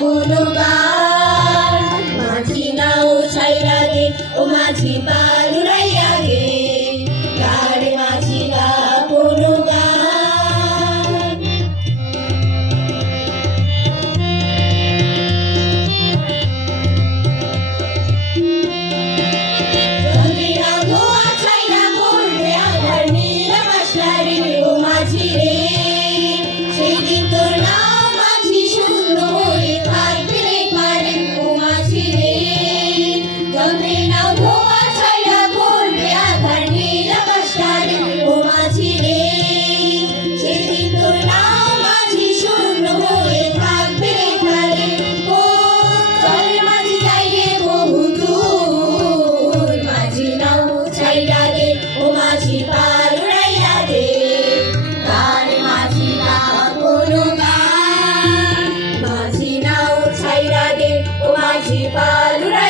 কোনো গান মাঝি নাও ছাইরা দে ও মাঝি পাল উড়াইয়া দে গাড়ে মাঝি গা কোনো গান চন্দ্রিনা ধোয়া ছাইরা করবে আধার নীল আকাশারে ও মাঝি রে সেই দিন তোর নাম মাঝি শূন্য হয়ে থাকবে রে পারে ও মাঝি রে চন্দ্রিনা ধোয়া ছাইরা করবে আধার নীল আকাশারে ও মাঝি রে সেই দিন তোর নাম মাঝি শূন্য হয়ে থাকবে রে পারে ও চল মাঝি যাই রে বহু দূর মাঝি নাও ছাইরা দে ও মাঝি পাল উড়াইয়া দে গান মাঝি না কোনো গান মাঝি নাও ছাইরা দে ও মাঝি পাল উড়াইয়া